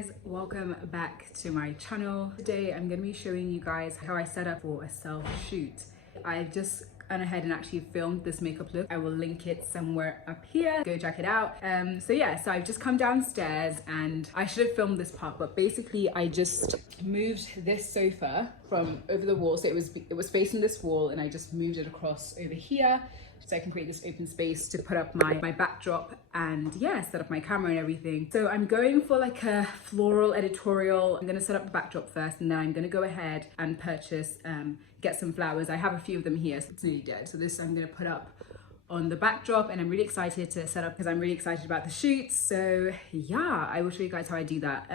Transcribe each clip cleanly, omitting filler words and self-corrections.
guys, welcome back to my channel. Today I'm going to be showing you guys how I set up for a self shoot. I've just gone ahead and actually filmed this makeup look. I will link it somewhere up here, go check it out. So I've just come downstairs and I should have filmed this part, but basically I just moved this sofa from over the wall, so it was facing this wall, and I just moved it across over here so I can create this open space to put up my backdrop and yeah, set up my camera and everything. So I'm going for like a floral editorial. I'm gonna set up the backdrop first, and then I'm gonna go ahead and purchase, get some flowers. I have a few of them here, so it's nearly dead. So this I'm gonna put up on the backdrop, and I'm really excited to set up because I'm really excited about the shoot. So yeah, I will show you guys how I do that.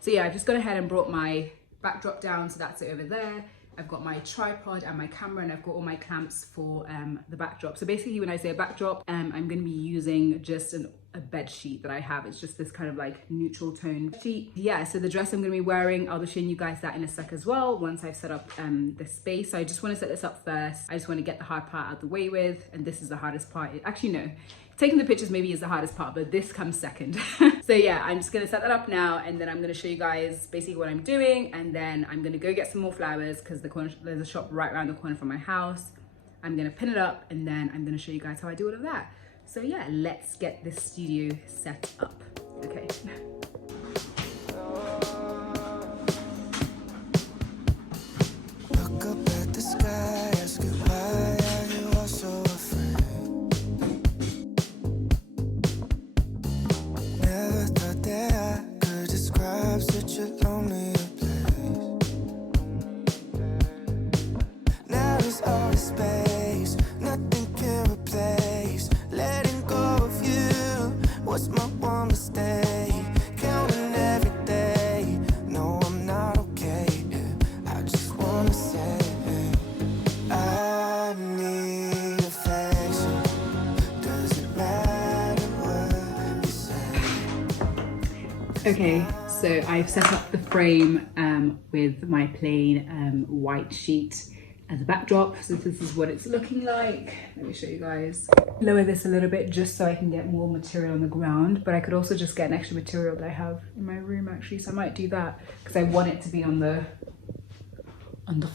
So yeah, I've just gone ahead and brought my backdrop down, so that's it over there. I've got my tripod and my camera, and I've got all my clamps for the backdrop. So basically when I say a backdrop, I'm going to be using just a bed sheet that I have. It's just this kind of like neutral tone sheet. Yeah, so the dress I'm going to be wearing, I'll be showing you guys that in a sec as well once I've set up the space. So I just want to set this up first. I just want to get the hard part out of the way with, and this is the hardest part. Actually, no. Taking the pictures maybe is the hardest part, but this comes second. So yeah, I'm just gonna set that up now, and then I'm gonna show you guys basically what I'm doing, and then I'm gonna go get some more flowers because there's a shop right around the corner from my house. I'm gonna pin it up, and then I'm gonna show you guys how I do all of that. So yeah, let's get this studio set up. Okay. Look up at the sky, ask you why you are so afraid. Never thought that I could describe such a lonely place. Now there's all the space, nothing can replace. Letting go of you was my one mistake. Counting every day, no, I'm not okay. I just wanna say I need affection. Doesn't matter what you say. Okay, so I've set up the frame with my plain white sheet as a backdrop. So this is what it's looking like. Let me show you guys. Lower this a little bit just so I can get more material on the ground, but I could also just get an extra material that I have in my room actually, so I might do that because I want it to be on the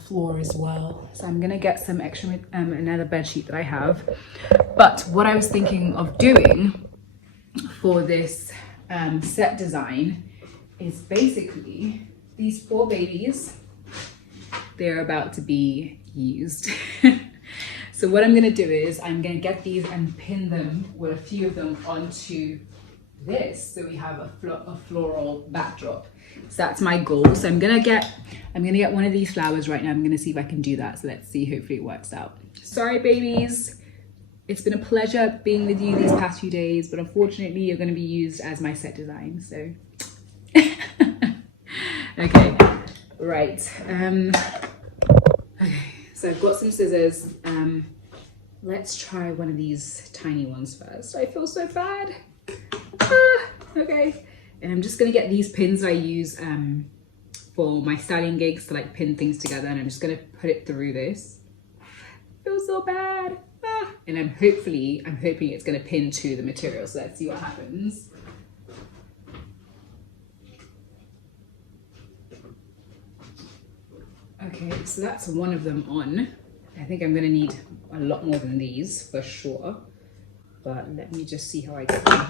floor as well. So I'm gonna get some extra another bed sheet that I have. But what I was thinking of doing for this set design is basically these four babies. They're about to be used. So what I'm gonna do is I'm gonna get these and pin them, with a few of them, onto this, so we have a floral backdrop. So that's my goal. So I'm gonna get one of these flowers right now. I'm gonna see if I can do that. So let's see, hopefully it works out. Sorry babies, it's been a pleasure being with you these past few days, but unfortunately you're gonna be used as my set design, so. Okay, right. Okay, so I've got some scissors. Let's try one of these tiny ones first. I feel so bad. Okay, and I'm just gonna get these pins I use for my styling gigs to like pin things together, and I'm just gonna put it through this. I feel so bad. And I'm hoping it's gonna pin to the material, so let's see what happens. Okay, so that's one of them on. I think I'm gonna need a lot more than these for sure, but let me just see how I get them.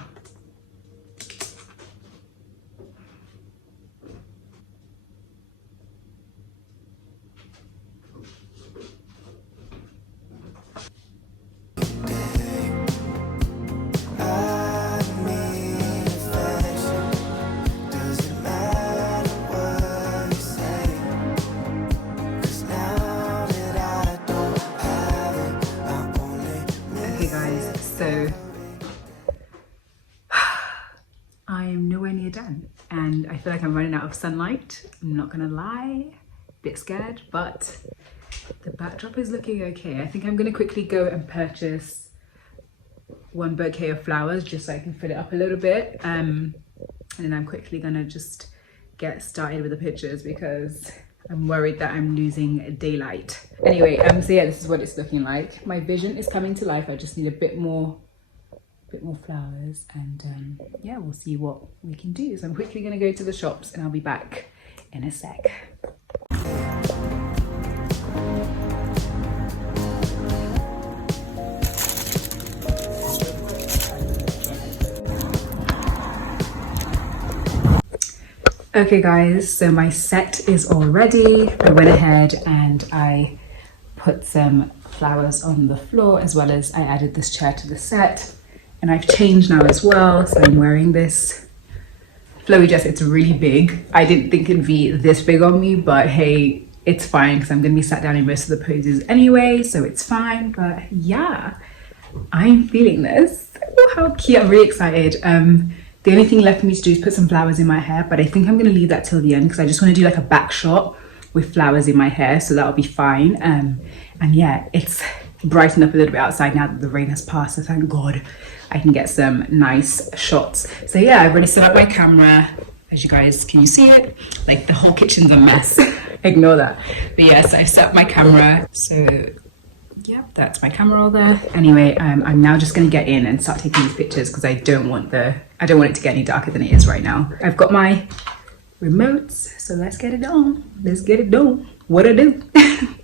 So I am nowhere near done, and I feel like I'm running out of sunlight. I'm not gonna lie, a bit scared, but the backdrop is looking okay. I think I'm gonna quickly go and purchase one bouquet of flowers just so I can fill it up a little bit, and then I'm quickly gonna just get started with the pictures because I'm worried that I'm losing daylight. Anyway, so yeah, this is what it's looking like. My vision is coming to life. I just need a bit more a bit more flowers, and yeah, we'll see what we can do. So I'm quickly gonna go to the shops and I'll be back in a sec. Okay guys, so my set is all ready. I went ahead and I put some flowers on the floor, as well as I added this chair to the set. And I've changed now as well, so I'm wearing this flowy dress. It's really big. I didn't think it'd be this big on me, but hey, it's fine because I'm gonna be sat down in most of the poses anyway, so it's fine. But yeah, I'm feeling this. Oh, how cute. I'm really excited. The only thing left for me to do is put some flowers in my hair, but I think I'm gonna leave that till the end because I just want to do like a back shot with flowers in my hair, so that'll be fine. And yeah, it's brightened up a little bit outside now that the rain has passed, so thank God I can get some nice shots. So yeah, I've already set up my camera. As you guys, can you see it? Like the whole kitchen's a mess. Ignore that. But yes, I've set up my camera. So yep, that's my camera all there. Anyway, I'm now just gonna get in and start taking these pictures because I don't want it to get any darker than it is right now. I've got my remotes, so let's get it on. Let's get it done. What I do?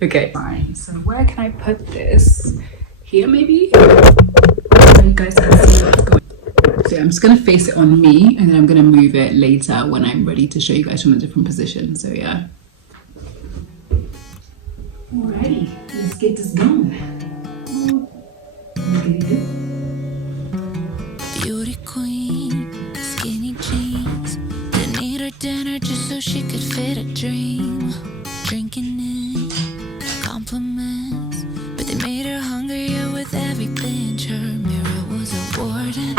Okay, fine. So where can I put this? Here maybe? So you guys can see what's going. So I'm just gonna face it on me, and then I'm gonna move it later when I'm ready to show you guys from a different position. So yeah. Alrighty, let's get this going. Beauty queen, skinny jeans. Didn't eat her dinner just so she could fit a dream. Drinking in compliments, but they made her hungrier with every pinch. Her mirror was a warden.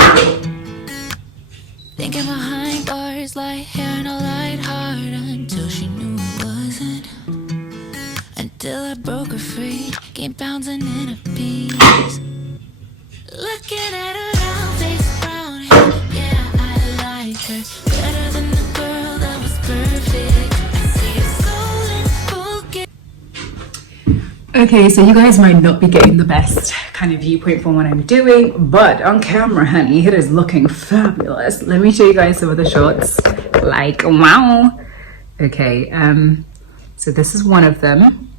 Thinking behind bars, light hair and a light heart, until she knew it wasn't. Until I broke her free, came bouncing in a piece. Looking at her round face, brown hair, yeah, I like her better than the girl that was perfect. I see her soul in full gear. Okay, so you guys might not be getting the best kind of viewpoint from what I'm doing, but on camera, honey, it is looking fabulous. Let me show you guys some of the shots. Like, wow. Okay, so this is one of them.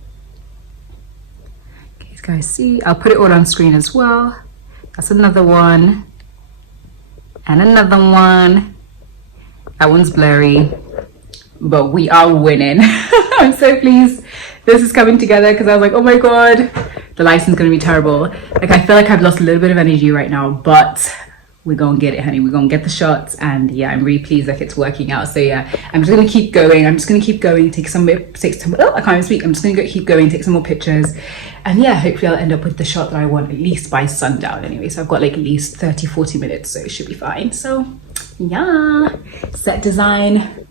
Okay, you guys see? I'll put it all on screen as well. That's another one. And another one. That one's blurry, but we are winning. I'm so pleased this is coming together because I was like, oh my God, the lighting's gonna be terrible. Like, I feel like I've lost a little bit of energy right now, but we're gonna get it, honey. We're gonna get the shots, and yeah, I'm really pleased like it's working out. So yeah, I'm just gonna keep going. Take some, oh, I can't even speak. I'm just gonna keep going, take some more pictures. And yeah, hopefully I'll end up with the shot that I want at least by sundown anyway. So I've got like at least 30-40 minutes, so it should be fine. So yeah, set design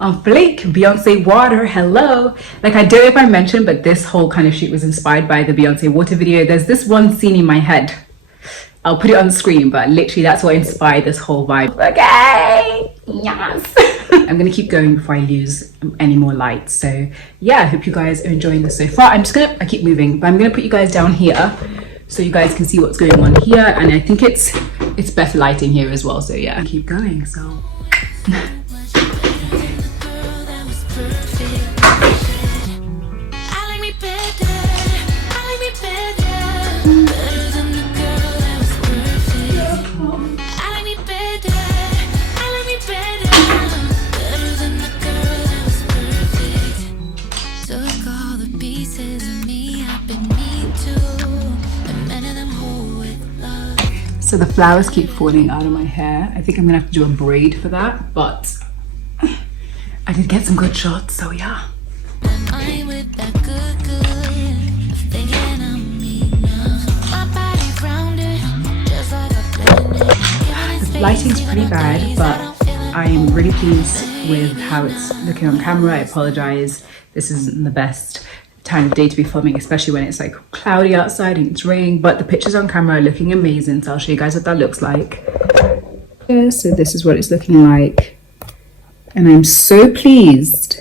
on fleek. Beyonce water, hello. Like, I don't know if I mentioned, but this whole kind of shoot was inspired by the Beyonce water video. There's this one scene in my head. I'll put it on the screen, but literally that's what inspired this whole vibe. Okay, yes. I'm gonna keep going before I lose any more light. So yeah, I hope you guys are enjoying this so far. I keep moving, but I'm gonna put you guys down here so you guys can see what's going on here. And I think it's better lighting here as well. So yeah, keep going, so. So the flowers keep falling out of my hair. I think I'm gonna have to do a braid for that, but I did get some good shots, so yeah. The lighting's pretty bad, but I'm really pleased with how it's looking on camera. I apologize. This isn't the best time of day to be filming, especially when it's like cloudy outside and it's raining, but the pictures on camera are looking amazing, so I'll show you guys what that looks like. Yeah, so this is what it's looking like, and I'm so pleased.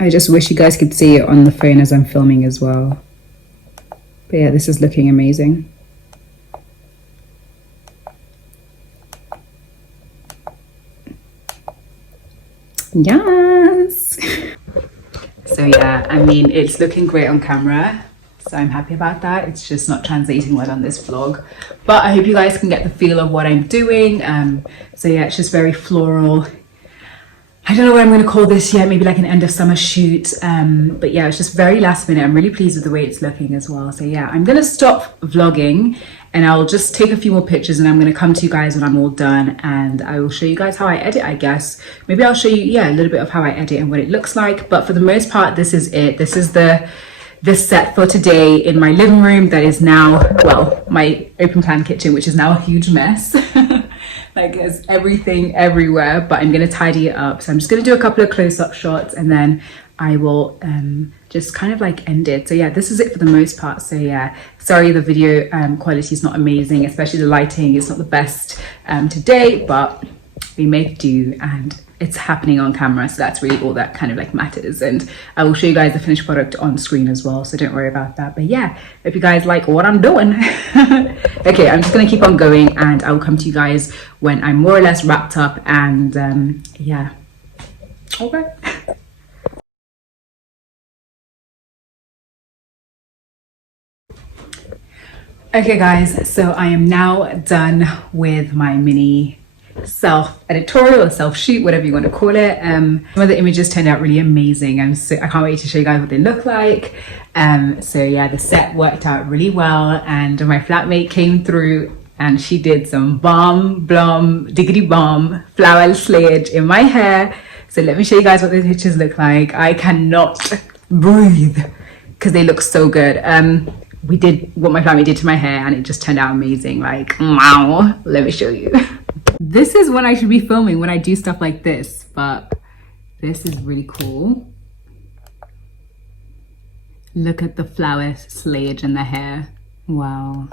I just wish you guys could see it on the phone as I'm filming as well, but yeah, this is looking amazing. Yes. So yeah, I mean, it's looking great on camera, so I'm happy about that. It's just not translating well on this vlog, but I hope you guys can get the feel of what I'm doing. So yeah, it's just very floral. I don't know what I'm going to call this yet, maybe like an end of summer shoot, but yeah, it's just very last minute. I'm really pleased with the way it's looking as well. So yeah, I'm going to stop vlogging and I'll just take a few more pictures, and I'm going to come to you guys when I'm all done, and I will show you guys how I edit, I guess. Maybe I'll show you, yeah, a little bit of how I edit and what it looks like, but for the most part, this is it. This is the set for today in my living room that is now, well, my open plan kitchen, which is now a huge mess. Like there's everything everywhere, but I'm gonna tidy it up. So I'm just gonna do a couple of close-up shots, and then I will just kind of like end it. So yeah, this is it for the most part. So yeah, sorry the video quality is not amazing, especially the lighting is not the best today, but we make do, and it's happening on camera, so that's really all that kind of like matters. And I will show you guys the finished product on screen as well, so don't worry about that. But yeah, hope you guys like what I'm doing. Okay, I'm just gonna keep on going, and I will come to you guys when I'm more or less wrapped up, and yeah, okay. Okay guys, so I am now done with my mini editorial or self shoot, whatever you want to call it. Some of the images turned out really amazing, and so I can't wait to show you guys what they look like. So yeah, the set worked out really well, and my flatmate came through and she did some bomb blom diggity bomb flower slayage in my hair. So let me show you guys what the pictures look like. I cannot breathe because they look so good. We did what my family did to my hair, and it just turned out amazing. Like, wow, let me show you. This is what I should be filming when I do stuff like this, but this is really cool. Look at the flower slayage in the hair. Wow,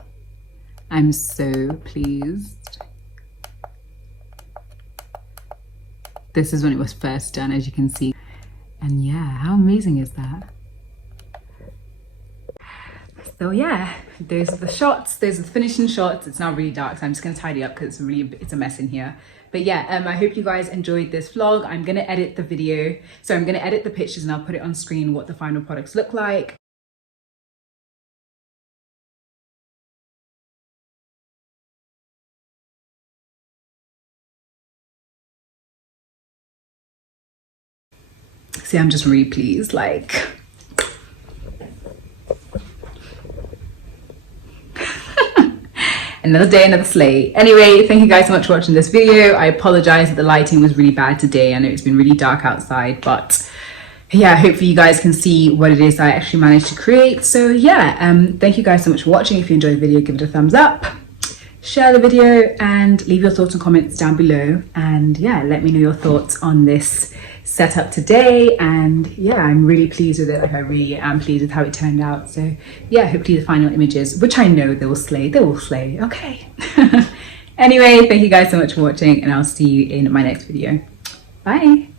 I'm so pleased. This is when it was first done, as you can see. And yeah, how amazing is that? So yeah, those are the shots, those are the finishing shots. It's now really dark, so I'm just gonna tidy up because it's a mess in here. But yeah, I hope you guys enjoyed this vlog. I'm gonna edit the video, so I'm gonna edit the pictures and I'll put it on screen what the final products look like. See, I'm just really pleased, like. Another day, another slay. Anyway, thank you guys so much for watching this video. I apologize that the lighting was really bad today. I know it's been really dark outside, but yeah, hopefully you guys can see what it is I actually managed to create. So yeah, thank you guys so much for watching. If you enjoyed the video, give it a thumbs up, share the video, and leave your thoughts and comments down below. And yeah, let me know your thoughts on this setup today. And yeah, I'm really pleased with it. Like I really am pleased with how it turned out. So yeah, hopefully the final images, which I know they will slay, okay. Anyway, thank you guys so much for watching, and I'll see you in my next video. Bye.